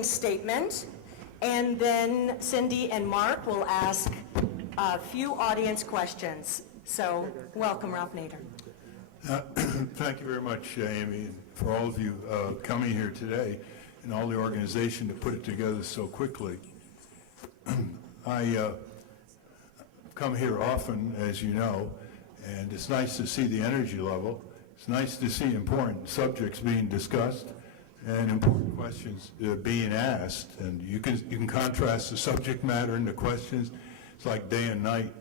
opening statement, and then Cindy and Mark will ask a few audience questions. So, welcome, Ralph Nader. Thank you very much, Amy, and for all of you coming here today, and all the organization to put it together so quickly. I come here often, as you know, and it's nice to see the energy level. It's nice to see important subjects being discussed and important questions being asked. And you can contrast the subject matter and the questions. It's like day and night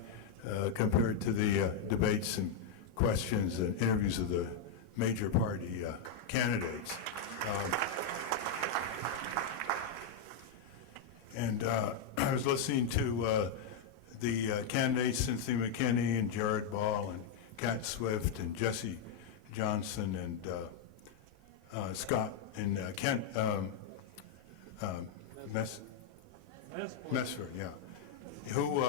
compared to the debates and questions and interviews of the major party candidates. I was listening to the candidates, Cynthia McKinney and Jared Ball and Cat Swift and Jesse Johnson and Scott and Kent Messford, yeah, who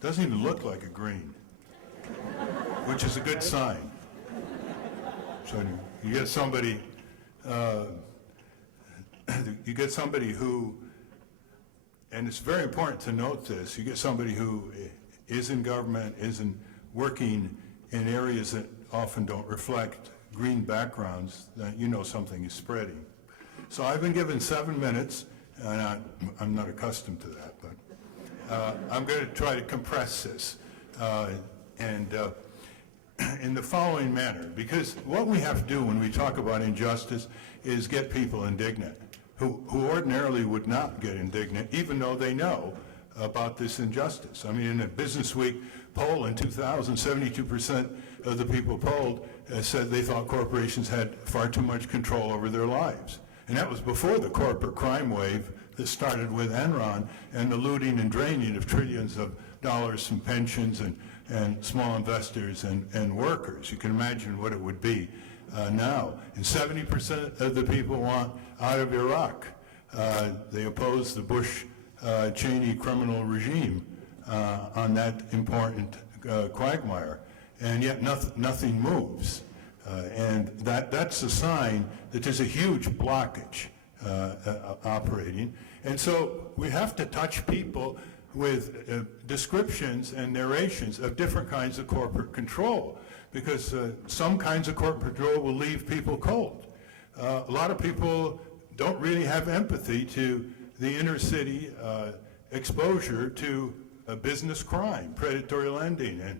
doesn't even look like a Green, which is a good sign. So you get somebody, who, and it's very important to note this, you get somebody who is in government, isn't working in areas that often don't reflect Green backgrounds, that you know something is spreading. So I've been given 7 minutes, and I'm not accustomed to that, but I'm going to try to compress this in the following manner, because what we have to do when we talk about injustice is get people indignant, who ordinarily would not get indignant, even though they know about this injustice. I mean, in a Business Week poll in 2000, 72% of the people polled said they thought corporations had far too much control over their lives. And that was before the corporate crime wave that started with Enron and the looting and draining of trillions of dollars from pensions and small investors and workers. You can imagine what it would be now. And 70% of the people want out of Iraq. They oppose the Bush-Cheney criminal regime on that important quagmire. And yet nothing moves. And that's a sign that there's a huge blockage operating. And so we have to touch people with descriptions and narrations of different kinds of corporate control, because some kinds of corporate control will leave people cold. A lot of people don't really have empathy to the inner city exposure to business crime, predatory lending, and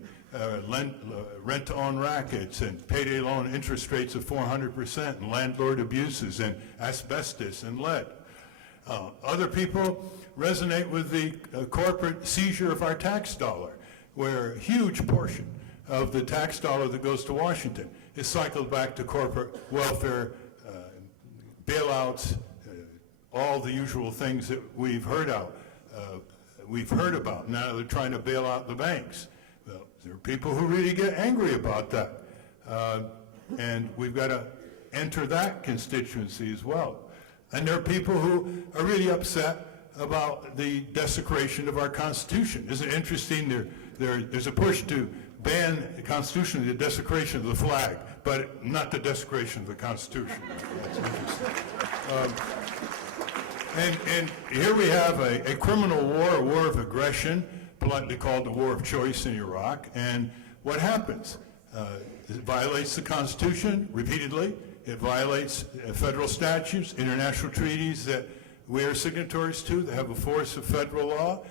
rent-to-own rackets, and payday loan interest rates of 400%, and landlord abuses, and asbestos and lead. Other people resonate with the corporate seizure of our tax dollar, where a huge portion of the tax dollar that goes to Washington is cycled back to corporate welfare, bailouts, all the usual things that we've heard about. Now they're trying to bail out the banks. Well, there are people who really get angry about that, and we've got to enter that constituency as well. And there are people who are really upset about the desecration of our Constitution. Isn't it interesting? There's a push to ban constitutionally the desecration of the flag, but not the desecration of the Constitution. That's interesting. And here we have a criminal war, a war of aggression, politely called the war of choice in Iraq. And what happens? It violates the Constitution repeatedly. It violates federal statutes, international treaties that we are signatories to that have a force of federal law.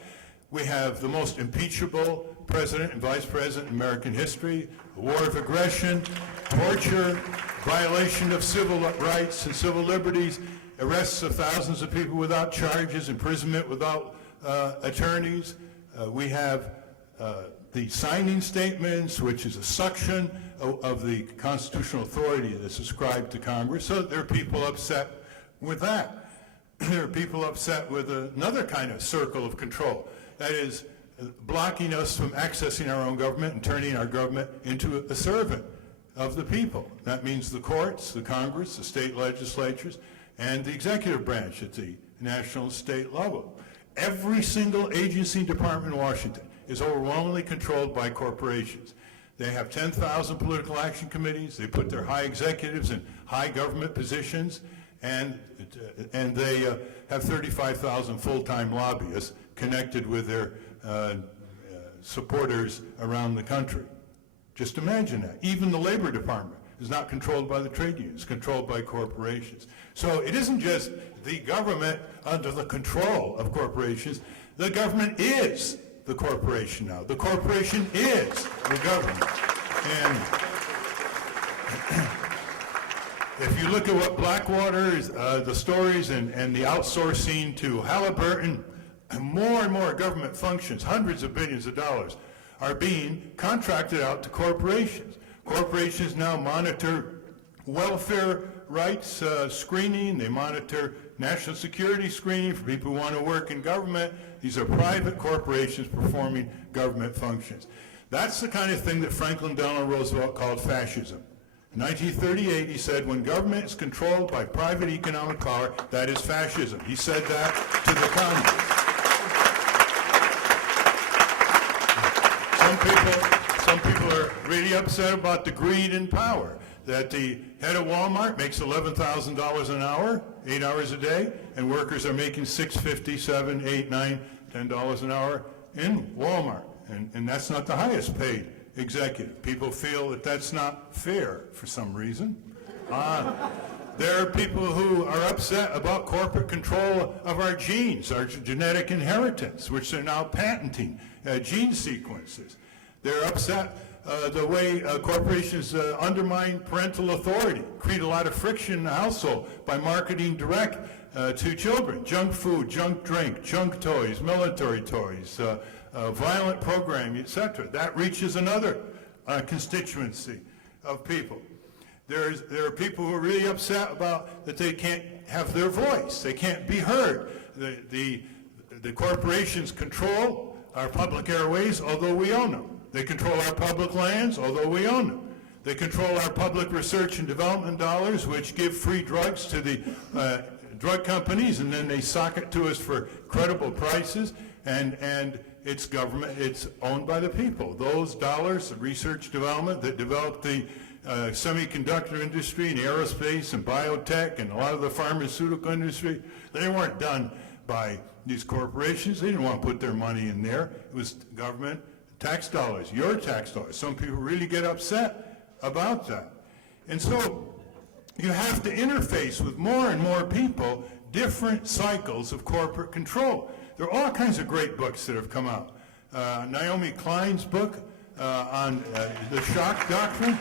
We have the most impeachable president and vice president in American history, a war of aggression, torture, violation of civil rights and civil liberties, arrests of thousands of people without charges, imprisonment without attorneys. We have the signing statements, which is a suction of the constitutional authority that's ascribed to Congress. So there are people upset with that. There are people upset with another kind of circle of control, that is blocking us from accessing our own government and turning our government into a servant of the people. That means the courts, the Congress, the state legislatures, and the executive branch at the national and state level. Every single agency and department in Washington is overwhelmingly controlled by corporations. They have 10,000 political action committees. They put their high executives in high government positions, and they have 35,000 full-time lobbyists connected with their supporters around the country. Just imagine that. Even the Labor Department is not controlled by the trade unions, it's controlled by corporations. So it isn't just the government under the control of corporations. The government is the corporation now. The corporation is the government. And if you look at what Blackwater is, the stories and the outsourcing to Halliburton, more and more government functions, hundreds of billions of dollars, are being contracted out to corporations. Corporations now monitor welfare rights screening. They monitor national security screening for people who want to work in government. These are private corporations performing government functions. That's the kind of thing that Franklin Delano Roosevelt called fascism. In 1938, he said, when government is controlled by private economic power, that is fascism. He said that to the communists. Some people are really upset about the greed and power, that the head of Walmart makes $11,000 an hour, 8 hours a day, and workers are making $6.50, $7, $8, $9, $10 an hour in Walmart. And that's not the highest paid executive. People feel that that's not fair for some reason. There are people who are upset about corporate control of our genes, our genetic inheritance, which they're now patenting gene sequences. They're upset the way corporations undermine parental authority, create a lot of friction in the household by marketing direct to children. Junk food, junk drink, junk toys, military toys, violent programming, etc. That reaches another constituency of people. There are people who are really upset about that they can't have their voice. They can't be heard. The corporations control our public airways, although we own them. They control our public lands, although we own them. They control our public research and development dollars, which give free drugs to the drug companies, and then they sock it to us for credible prices, and it's government, it's owned by the people. Those dollars, the research development that developed the semiconductor industry and aerospace and biotech and a lot of the pharmaceutical industry, they weren't done by these corporations. They didn't want to put their money in there. It was government tax dollars, your tax dollars. Some people really get upset about that. And so you have to interface with more and more people, different cycles of corporate control. There are all kinds of great books that have come out. Naomi Klein's book on the shock doctrine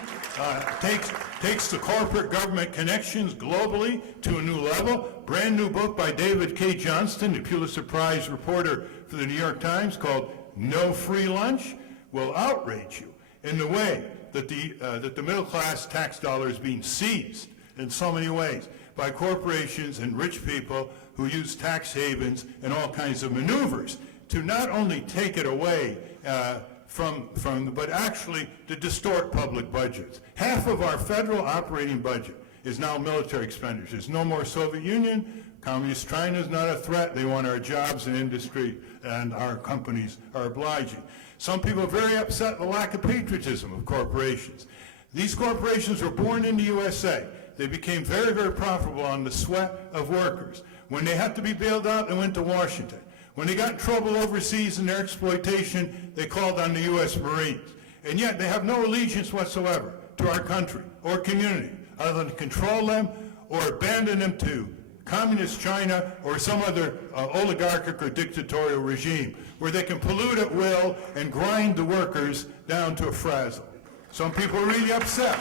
takes the corporate government connections globally to a new level. Brand new book by David K. Johnston, the Pulitzer Prize reporter for the New York Times, called No Free Lunch, will outrage you in the way that the middle class tax dollar is being seized in so many ways by corporations and rich people who use tax havens and all kinds of maneuvers to not only take it away but actually to distort public budgets. Half of our federal operating budget is now military expenditures. No more Soviet Union. Communist China is not a threat. They want our jobs and industry, and our companies are obliging. Some people are very upset at the lack of patriotism of corporations. These corporations were born in the USA. They became very, very profitable on the sweat of workers. When they had to be bailed out, they went to Washington. When they got in trouble overseas in their exploitation, they called on the U.S. Marines. And yet they have no allegiance whatsoever to our country or community, other than to control them or abandon them to communist China or some other oligarchic or dictatorial regime where they can pollute at will and grind the workers down to a frazzle. Some people are really upset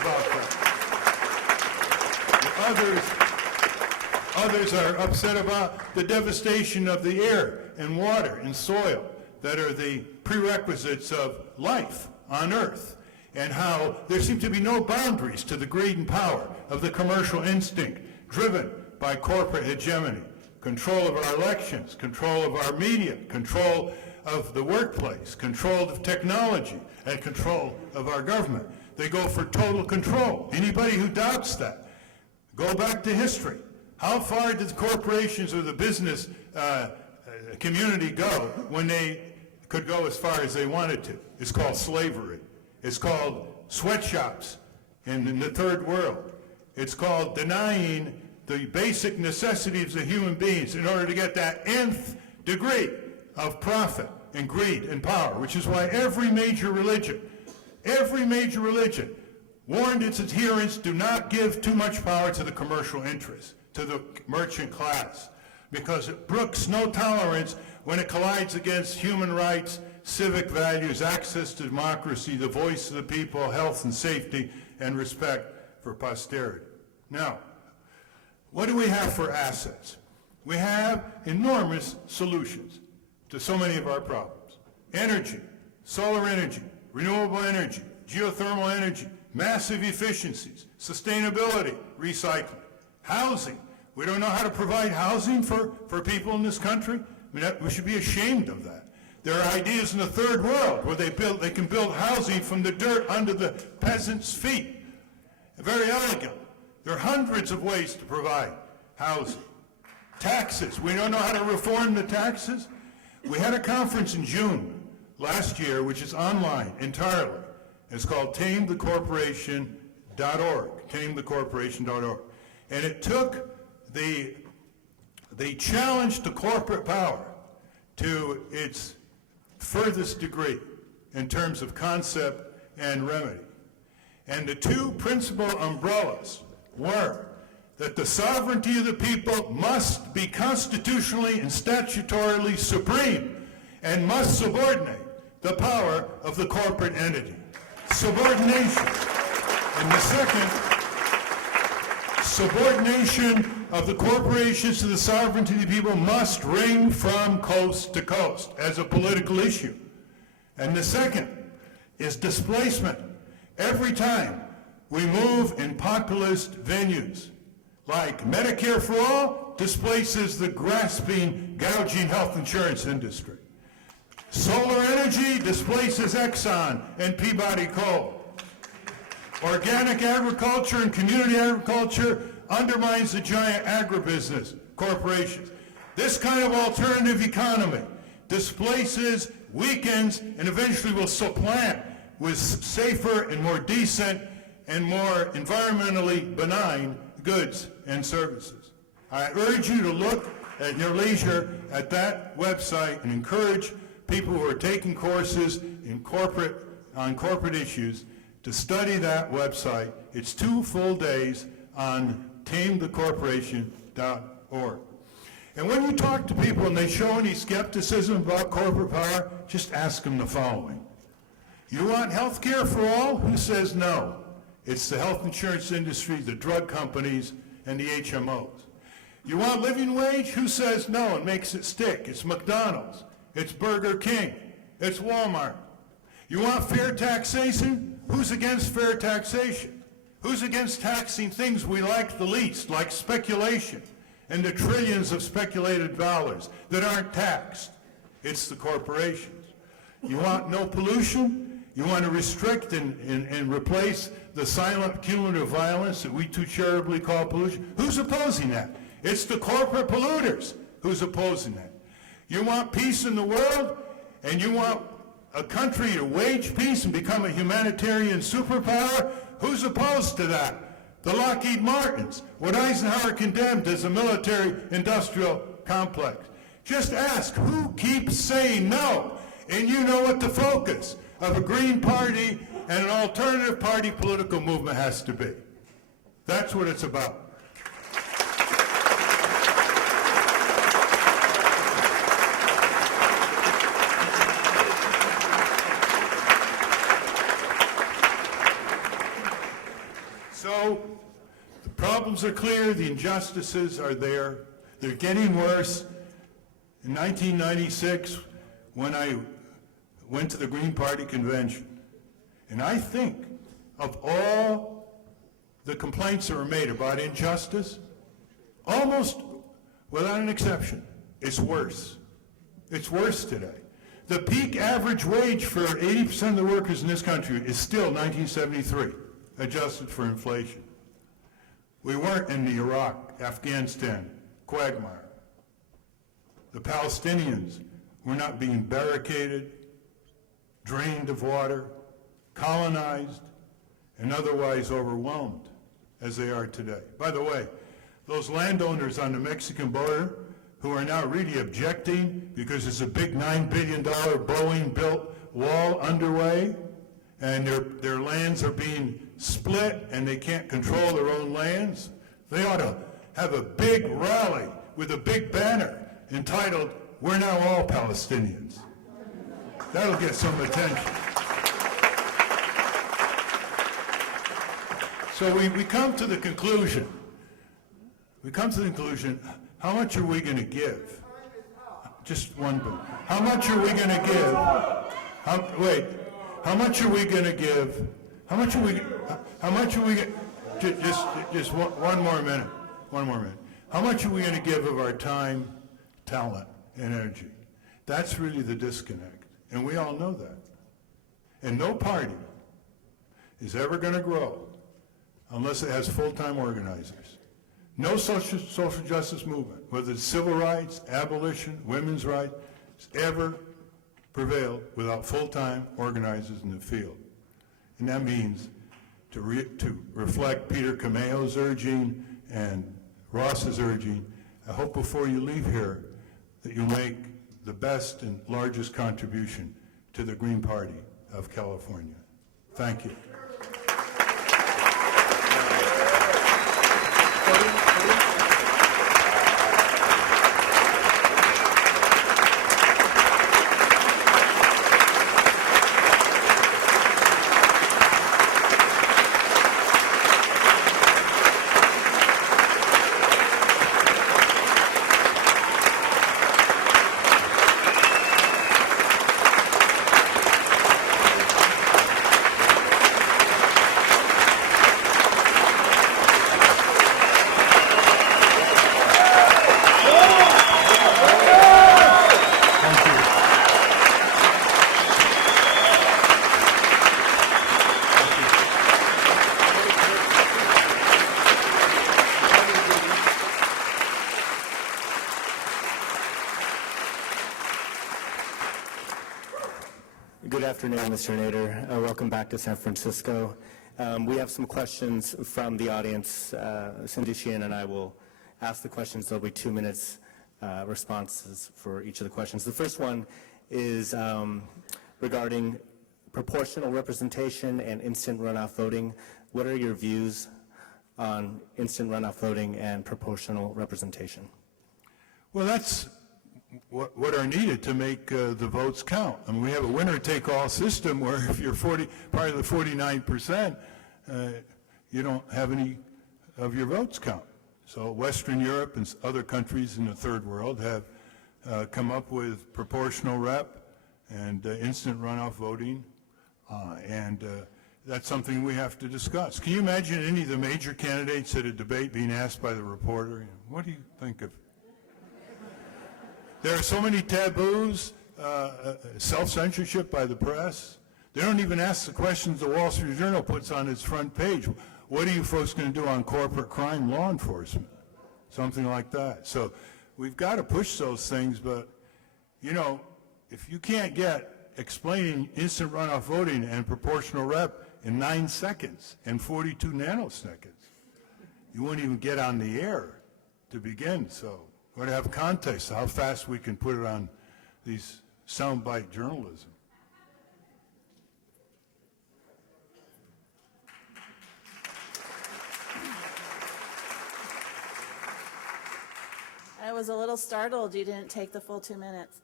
about that. Others are upset about the devastation of the air and water and soil that are the prerequisites of life on Earth, and how there seem to be no boundaries to the greed and power of the commercial instinct driven by corporate hegemony, control of our elections, control of our media, control of the workplace, control of technology, and control of our government. They go for total control. Anybody who doubts that, go back to history. How far did the corporations or the business community go when they could go as far as they wanted to? It's called slavery. It's called sweatshops in the third world. It's called denying the basic necessities of human beings in order to get that nth degree of profit and greed and power, which is why every major religion warned its adherents, do not give too much power to the commercial interests, to the merchant class, because it brooks no tolerance when it collides against human rights, civic values, access to democracy, the voice of the people, health and safety, and respect for posterity. Now, what do we have for assets? We have enormous solutions to so many of our problems. Energy, solar energy, renewable energy, geothermal energy, massive efficiencies, sustainability, recycling, housing. We don't know how to provide housing for people in this country. I mean, we should be ashamed of that. There are ideas in the third world where they can build housing from the dirt under the peasants' feet. Very elegant. There are hundreds of ways to provide housing. Taxes. We don't know how to reform the taxes. We had a conference in June last year, which is online entirely. It's called tamethecorporation.org, tamethecorporation.org. And it took the challenge to corporate power to its furthest degree in terms of concept and remedy. And the two principal umbrellas were that the sovereignty of the people must be constitutionally and statutorily supreme and must subordinate the power of the corporate entity. Subordination. And the second, subordination of the corporations to the sovereignty of the people must ring from coast to coast as a political issue. And the second is displacement. Every time we move in populist venues, like Medicare for All displaces the grasping, gouging health insurance industry. Solar energy displaces Exxon and Peabody Coal. Organic agriculture and community agriculture undermines the giant agribusiness corporations. This kind of alternative economy displaces, weakens, and eventually will supplant with safer and more decent and more environmentally benign goods and services. I urge you to look at your leisure at that website and encourage people who are taking courses on corporate issues to study that website. It's 2 full days on tamethecorporation.org. And when you talk to people and they show any skepticism about corporate power, just ask them the following. You want health care for all? Who says no? It's the health insurance industry, the drug companies, and the HMOs. You want living wage? Who says no and makes it stick? It's McDonald's. It's Burger King. It's Walmart. You want fair taxation? Who's against fair taxation? Who's against taxing things we like the least, like speculation and the trillions of speculated dollars that aren't taxed? It's the corporations. You want no pollution? You want to restrict and replace the silent cumulative violence that we too charitably call pollution? Who's opposing that? It's the corporate polluters who's opposing that. You want peace in the world, and you want a country to wage peace and become a humanitarian superpower? Who's opposed to that? The Lockheed Martins, what Eisenhower condemned as a military-industrial complex. Just ask, who keeps saying no? And you know what the focus of a Green Party and an alternative party political movement has to be. That's what it's about. So the problems are clear, the injustices are there. They're getting worse. In 1996, when I went to the Green Party convention, and I think of all the complaints that were made about injustice, almost without an exception, it's worse. It's worse today. The peak average wage for 80% of the workers in this country is still 1973, adjusted for inflation. We weren't in the Iraq, Afghanistan quagmire. The Palestinians were not being barricaded, drained of water, colonized, and otherwise overwhelmed as they are today. By the way, those landowners on the Mexican border who are now really objecting because there's a big $9 billion Boeing-built wall underway, and their lands are being split and they can't control their own lands. They ought to have a big rally with a big banner entitled, "We're now all Palestinians." That'll get some attention. So we come to the conclusion. How much are we going to give? Just one bit. How much are we going to give? How much are we going to give? How much are we just one more minute. How much are we going to give of our time, talent, and energy? That's really the disconnect, and we all know that. And no party is ever going to grow unless it has full-time organizers. No social justice movement, whether it's civil rights, abolition, women's rights, has ever prevailed without full-time organizers in the field. And that means to reflect Peter Camayo's urging and Ross's urging, I hope before you leave here that you make the best and largest contribution to the Green Party of California. Thank you. Good afternoon, Mr. Nader. Welcome back to San Francisco. We have some questions from the audience. Cindy Sheehan and I will ask the questions. There'll be 2 minutes responses for each of the questions. The first one is regarding proportional representation and instant runoff voting. What are your views on instant runoff voting and proportional representation? Well, that's what are needed to make the votes count. I mean, we have a winner-take-all system where if you're part of the 49%, you don't have any of your votes count. So Western Europe and other countries in the third world have come up with proportional rep and instant runoff voting, and that's something we have to discuss. Can you imagine any of the major candidates at a debate being asked by the reporter, what do you think of? There are so many taboos, self-censorship by the press. They don't even ask the questions the Wall Street Journal puts on its front page. What are you folks going to do on corporate crime law enforcement? Something like that. So we've got to push those things, but, you know, if you can't get explaining instant runoff voting and proportional rep in 9 seconds and 42 nanoseconds, you won't even get on the air to begin. So we're going to have context how fast we can put it on these soundbite journalism. I was a little startled you didn't take the full 2 minutes.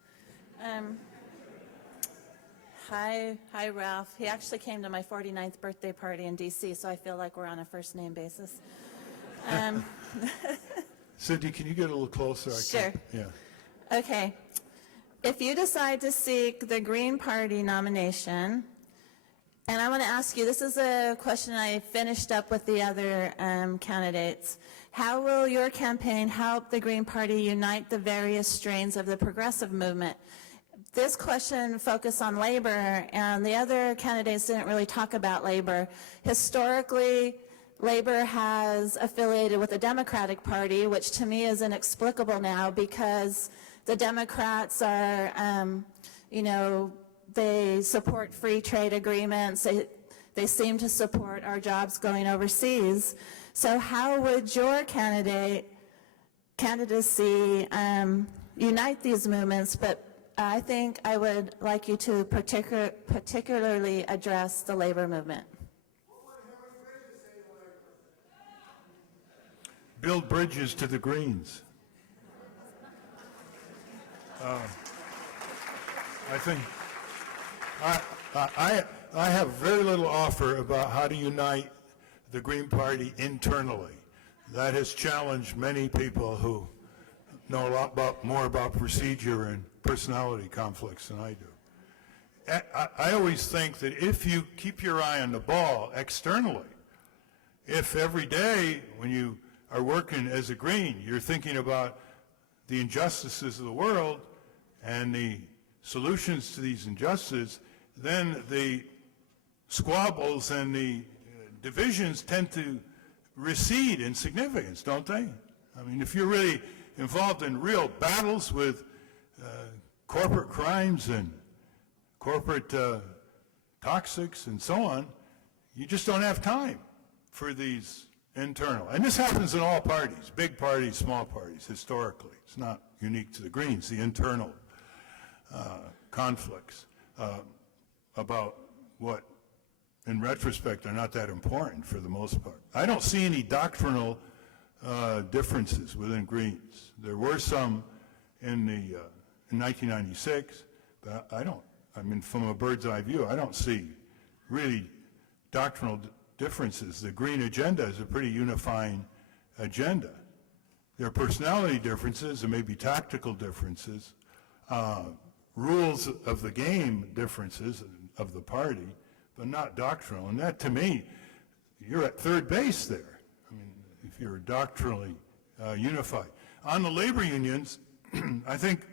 Hi, Ralph. He actually came to my 49th birthday party in D.C., so I feel like we're on a first-name basis. Cindy, can you get a little closer? Sure. Yeah. Okay. If you decide to seek the Green Party nomination, and I want to ask you, this is a question I finished up with the other candidates. How will your campaign help the Green Party unite the various strains of the progressive movement? This question focused on labor, and the other candidates didn't really talk about labor. Historically, labor has affiliated with the Democratic Party, which to me is inexplicable now because the Democrats are, they support free trade agreements. They seem to support our jobs going overseas. So how would your candidate candidacy unite these movements, but I think I would like you to particularly address the labor movement. Build bridges to the Greens. I think I have very little offer about how to unite the Green Party internally. That has challenged many people who know a lot more about procedure and personality conflicts than I do. I always think that if you keep your eye on the ball externally, if every day when you are working as a Green, you're thinking about the injustices of the world and the solutions to these injustices, then the squabbles and the divisions tend to recede in significance, don't they? I mean, if you're really involved in real battles with corporate crimes and corporate toxics and so on, you just don't have time for these internal. And this happens in all parties, big parties, small parties, historically. It's not unique to the Greens, the internal conflicts about what, in retrospect, are not that important for the most part. I don't see any doctrinal differences within Greens. There were some in 1996, but I mean, from a bird's eye view, I don't see really doctrinal differences. The Green agenda is a pretty unifying agenda. There are personality differences, there may be tactical differences, rules of the game differences of the party, but not doctrinal. And that, to me, you're at third base there. I mean, if you're doctrinally unified. On the labor unions, I think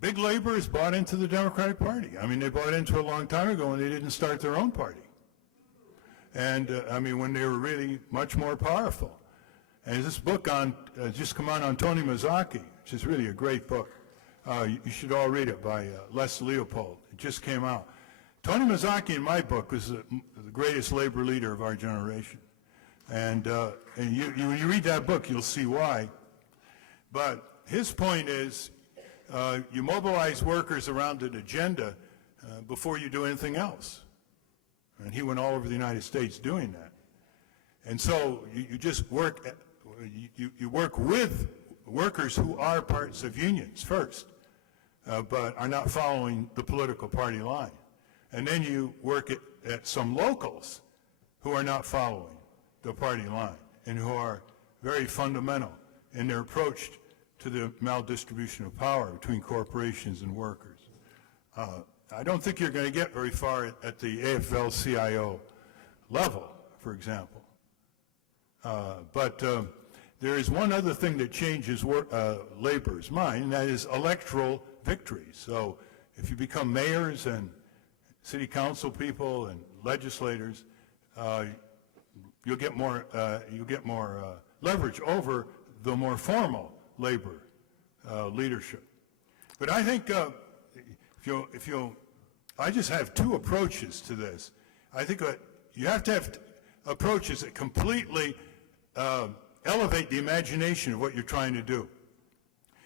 big labor has bought into the Democratic Party. I mean, they bought into it a long time ago when they didn't start their own party. And, I mean, when they were really much more powerful. And this book just come out on Tony Mazzocchi, which is really a great book. You should all read it by Les Leopold. It just came out. Tony Mazzocchi, in my book, was the greatest labor leader of our generation. And when you read that book, you'll see why. But his point is, you mobilize workers around an agenda before you do anything else. And he went all over the United States doing that. And so you just work, you work with workers who are parts of unions first, but are not following the political party line. And then you work at some locals who are not following the party line and who are very fundamental in their approach to the maldistribution of power between corporations and workers. I don't think you're going to get very far at the AFL-CIO level, for example. But there is one other thing that changes labor's mind, and that is electoral victories. So if you become mayors and city council people and legislators, you'll get more leverage over the more formal labor leadership. But I think I just have two approaches to this. I think you have to have approaches that completely elevate the imagination of what you're trying to do.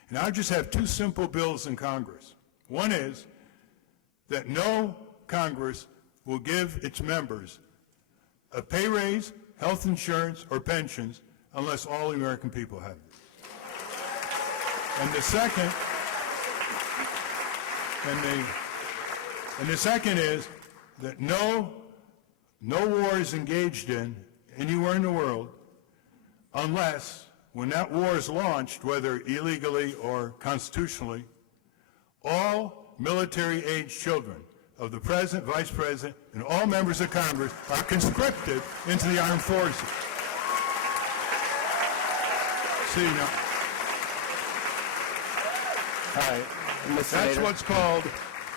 And I just have two simple bills in Congress. One is that no Congress will give its members a pay raise, health insurance, or pensions unless all the American people have it. And the second is that no war is engaged in anywhere in the world unless, when that war is launched, whether illegally or constitutionally, all military-age children of the President, Vice President, and all members of Congress are conscripted into the armed forces. See, now, All right, Mr. Nader.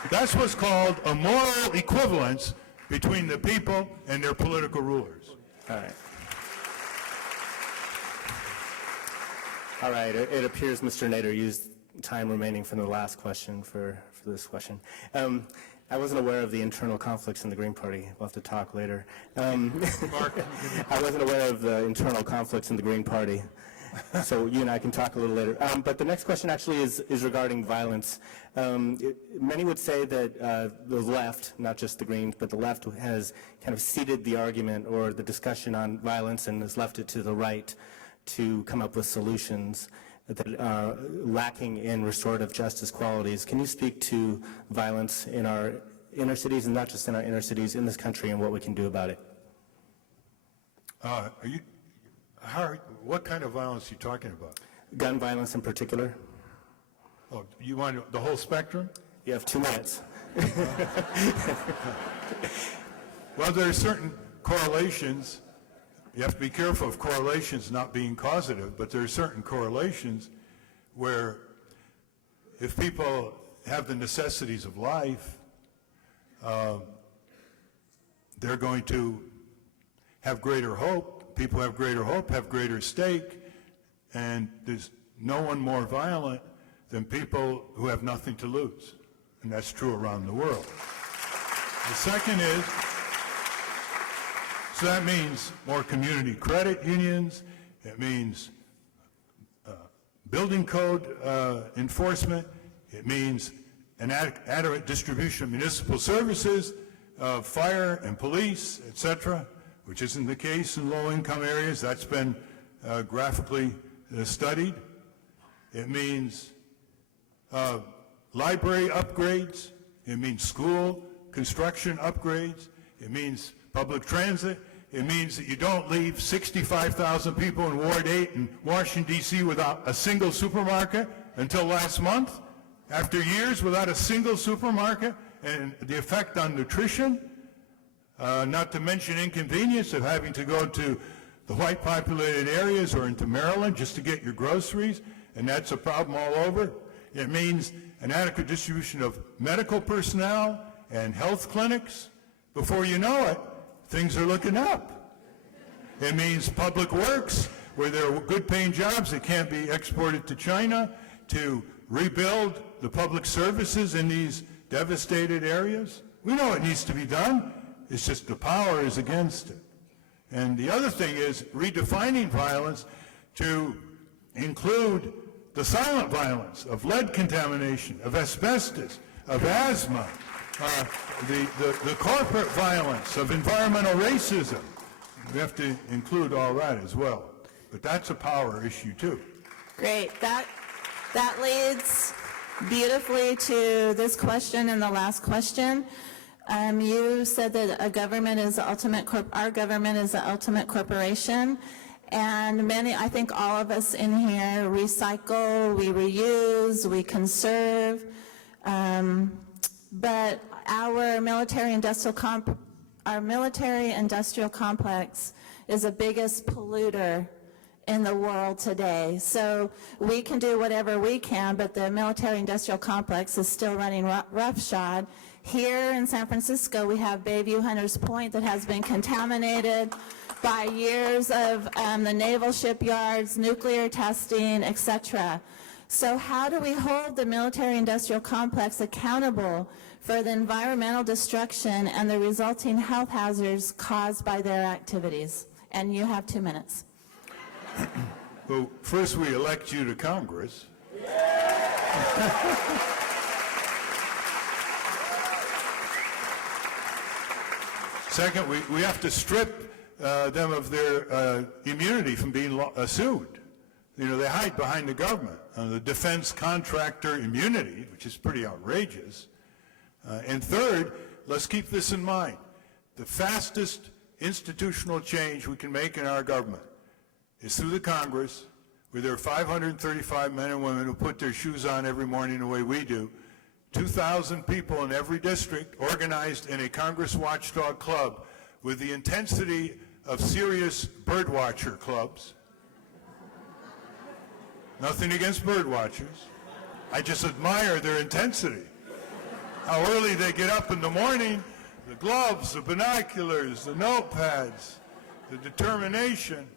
that's what's called a moral equivalence between the people and their political rulers. All right. All right, it appears Mr. Nader used time remaining from the last question for this question. I wasn't aware of the internal conflicts in the Green Party. We'll have to talk later. Mark. I wasn't aware of the internal conflicts in the Green Party. So you and I can talk a little later. But the next question actually is regarding violence. Many would say that the left, not just the Greens, but the left has kind of ceded the argument or the discussion on violence and has left it to the right to come up with solutions that are lacking in restorative justice qualities. Can you speak to violence in our inner cities, and not just in our inner cities, in this country, and what we can do about it? What kind of violence are you talking about? Gun violence in particular. Oh, you want the whole spectrum? You have 2 minutes. Well, there are certain correlations. You have to be careful of correlations not being causative, but there are certain correlations where if people have the necessities of life, they're going to have greater hope. People have greater hope, have greater stake, and there's no one more violent than people who have nothing to lose. And that's true around the world. The second is, so that means more community credit unions. It means building code enforcement. It means an adequate distribution of municipal services, fire and police, etc., which isn't the case in low-income areas. That's been graphically studied. It means library upgrades. It means school construction upgrades. It means public transit. It means that you don't leave 65,000 people in Ward 8 in Washington, D.C. without a single supermarket until last month, after years without a single supermarket, and the effect on nutrition, not to mention inconvenience of having to go to the white populated areas or into Maryland just to get your groceries, and that's a problem all over. It means an adequate distribution of medical personnel and health clinics. Before you know it, things are looking up. It means public works, where there are good paying jobs that can't be exported to China, to rebuild the public services in these devastated areas. We know it needs to be done. It's just the power is against it. And the other thing is redefining violence to include the silent violence of lead contamination, of asbestos, of asthma, the corporate violence, of environmental racism. We have to include all that as well. But that's a power issue too. Great. That leads beautifully to this question and the last question. You said that our government is the ultimate corporation, and I think all of us in here recycle, we reuse, we conserve, but our military industrial complex is the biggest polluter in the world today. So we can do whatever we can, but the military industrial complex is still running roughshod. Here in San Francisco, we have Bayview Hunters Point that has been contaminated by years of the naval shipyards, nuclear testing, etc. So how do we hold the military industrial complex accountable for the environmental destruction and the resulting health hazards caused by their activities? And you have 2 minutes. Well, first we elect you to Congress. Second, we have to strip them of their immunity from being sued. You know, they hide behind the government, the defense contractor immunity, which is pretty outrageous. And third, let's keep this in mind. The fastest institutional change we can make in our government is through the Congress, where there are 535 men and women who put their shoes on every morning the way we do, 2,000 people in every district organized in a Congress Watchdog Club with the intensity of serious birdwatcher clubs. Nothing against birdwatchers. I just admire their intensity. How early they get up in the morning, the gloves, the binoculars, the notepads, the determination.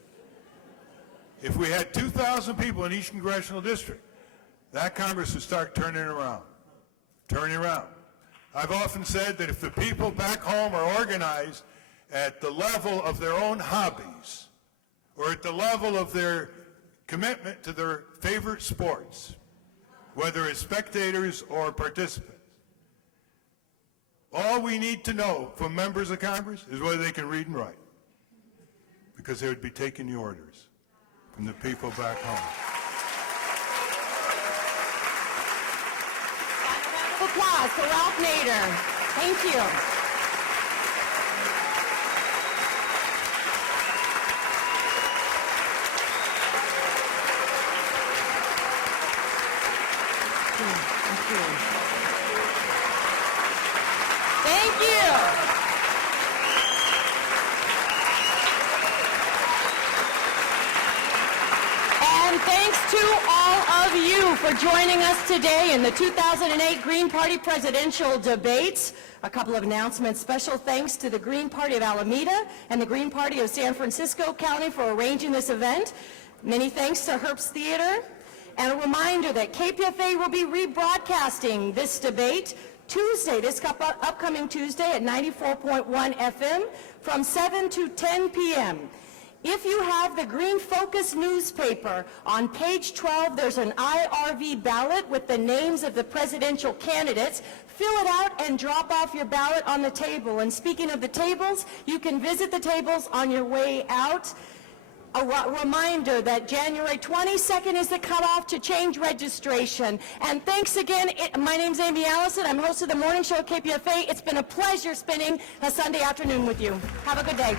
If we had 2,000 people in each congressional district, that Congress would start turning around. I've often said that if the people back home are organized at the level of their own hobbies or at the level of their commitment to their favorite sports, whether as spectators or participants. All we need to know from members of Congress is whether they can read and write, because they would be taking the orders from the people back home. Applause for Ralph Nader. Thank you. Thank you. And thanks to all of you for joining us today in the 2008 Green Party presidential debates. A couple of announcements. Special thanks to the Green Party of Alameda and the Green Party of San Francisco County for arranging this event. Many thanks to Herbst Theater. And a reminder that KPFA will be rebroadcasting this debate Tuesday, this upcoming Tuesday at 94.1 FM from 7 to 10 p.m. If you have the Green Focus newspaper, on page 12 there's an IRV ballot with the names of the presidential candidates. Fill it out and drop off your ballot on the table. And speaking of the tables, you can visit the tables on your way out. A reminder that January 22nd is the cutoff to change registration. And thanks again. My name's Amy Allison. I'm host of the morning show at KPFA. It's been a pleasure spending a Sunday afternoon with you. Have a good day.